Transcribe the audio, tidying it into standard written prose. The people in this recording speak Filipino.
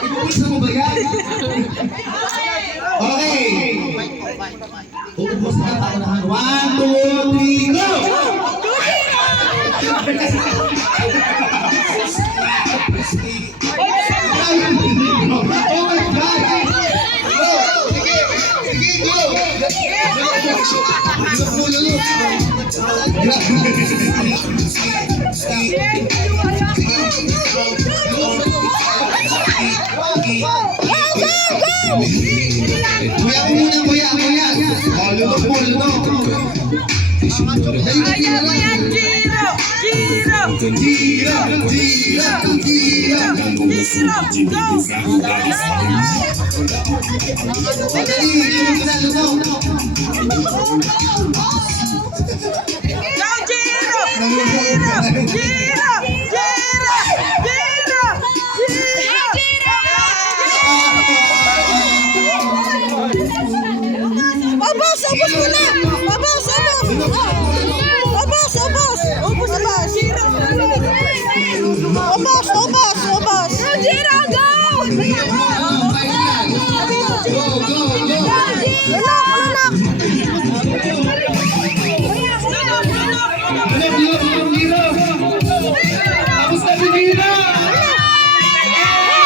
Ipupusa mo ba yan? Okay. Ubus na paunahan. 1, 2, 3, go! Oh my God! Go! Sige! Sige, go! Kuya ko muna, kuya. Oh, lutok mo, lutok. Ayan mo yan, Giro! Giro! Giro! Go! Go, Giro! Giro! Giro! Giro! Giro! Obos mo na! Obos! Giro, go! Go!